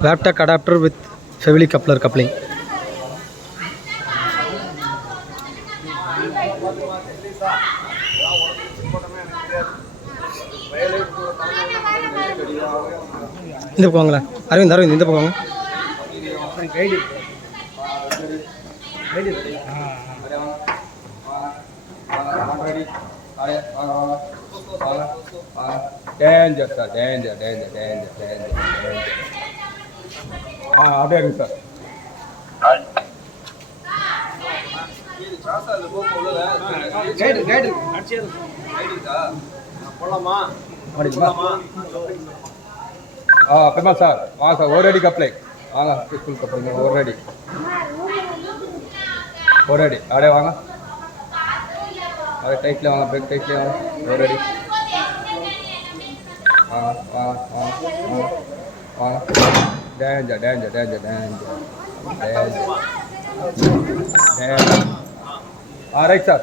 Waptec adapter with Fevli coupler coupling. இந்த பக்கம் வாங்களேன் அரவிந்த் அரவிந்த் இந்த பக்கம் வாங்க. Danger sir, danger, danger, danger, danger, danger. அப்படியே இருக்கு சார். பெருமா சார் வாங்க சார் ஒரு அடி கப்ளை வாங்க ஸ்கூல் கப்ளைங்க ஒரு அடி அப்படியே வாங்க அப்படியே டைட்டில் வாங்க பிரேக் டைட்டில் வாங்க ஒரு அடி வாங்க வாங்க வாங்க வாங்க danger danger danger danger danger danger right sir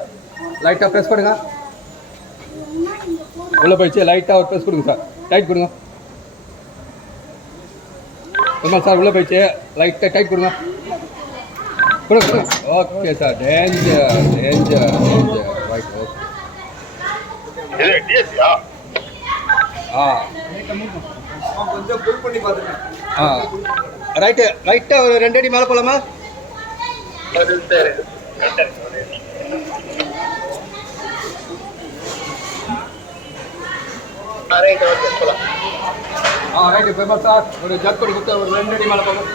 லைட்டாக ப்ரெஸ் பண்ணுங்க உள்ளே போயிடுச்சு லைட்டாக ஒரு ப்ரெஸ் கொடுங்க சார் டைட் கொடுங்க ஆமாம் சார் உள்ளே போயிடுச்சு லைட்டாக டைட் கொடுங்க கொடுங்க okay sir danger danger danger right okay கொஞ்சம் புல் பண்ணி பார்த்துட்டேன். ரைட்டாக ஒரு 2 அடி மேலே போகலாமா? ரைட்டு பேப்பர் சார் ஒரு ஜக் பண்ணி கொடுத்தா ஒரு 2 அடி மேலே போகும்.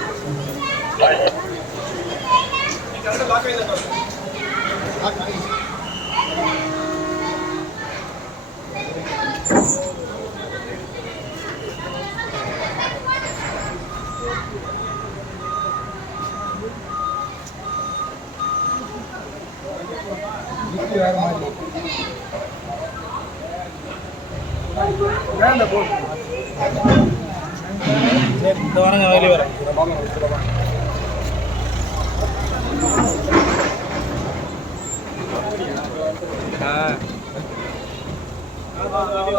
சரி இந்த வாரங்க வெளியே வரேன்.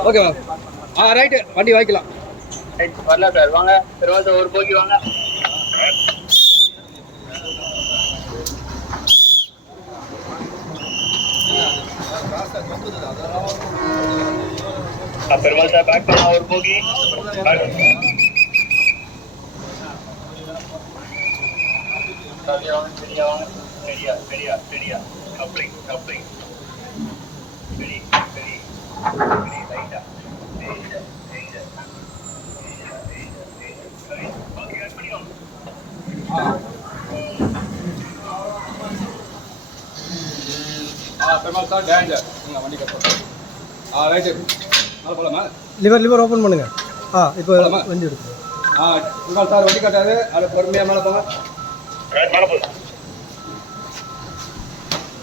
ஓகே மேம் ரைட்டு வண்டி வாங்கிக்கலாம். வரல சார் வாங்க சார் ஒரு போக்கி வாங்க. பெருமாள் சார் பேக் பண்ணலாம் ஒரு போகி. சரியா வாங்க சரியா சரியா சரியா கப்ளிங் கப்ளிங் சரி சரி சரி லைட்டா பெருமாள் சார் டேஞ்சர் வண்டி கட்டுறோம். ரைட்டு மேலே போகலாமா? லிவர் ஓப்பன் பண்ணுங்க. இப்போ வண்டி எடுத்து பெருமாள் சார் வண்டி கட்டாது அதை பொறுமையாக மேலே போங்க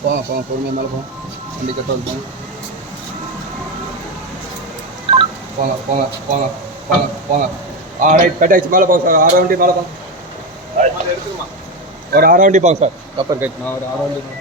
போங்க போங்க பொறுமையாக மேலே போங்க வண்டி கட்டாது போங்க போங்க போங்க போங்க போங்க போங்க ரைட் கட்டாச்சு மேலே போங்க சார் 6 வண்டி மேலே போங்க ஒரு 6 வண்டி போங்க சார் கப்பர் கட்டு நான் ஒரு 6 வண்டி மேலே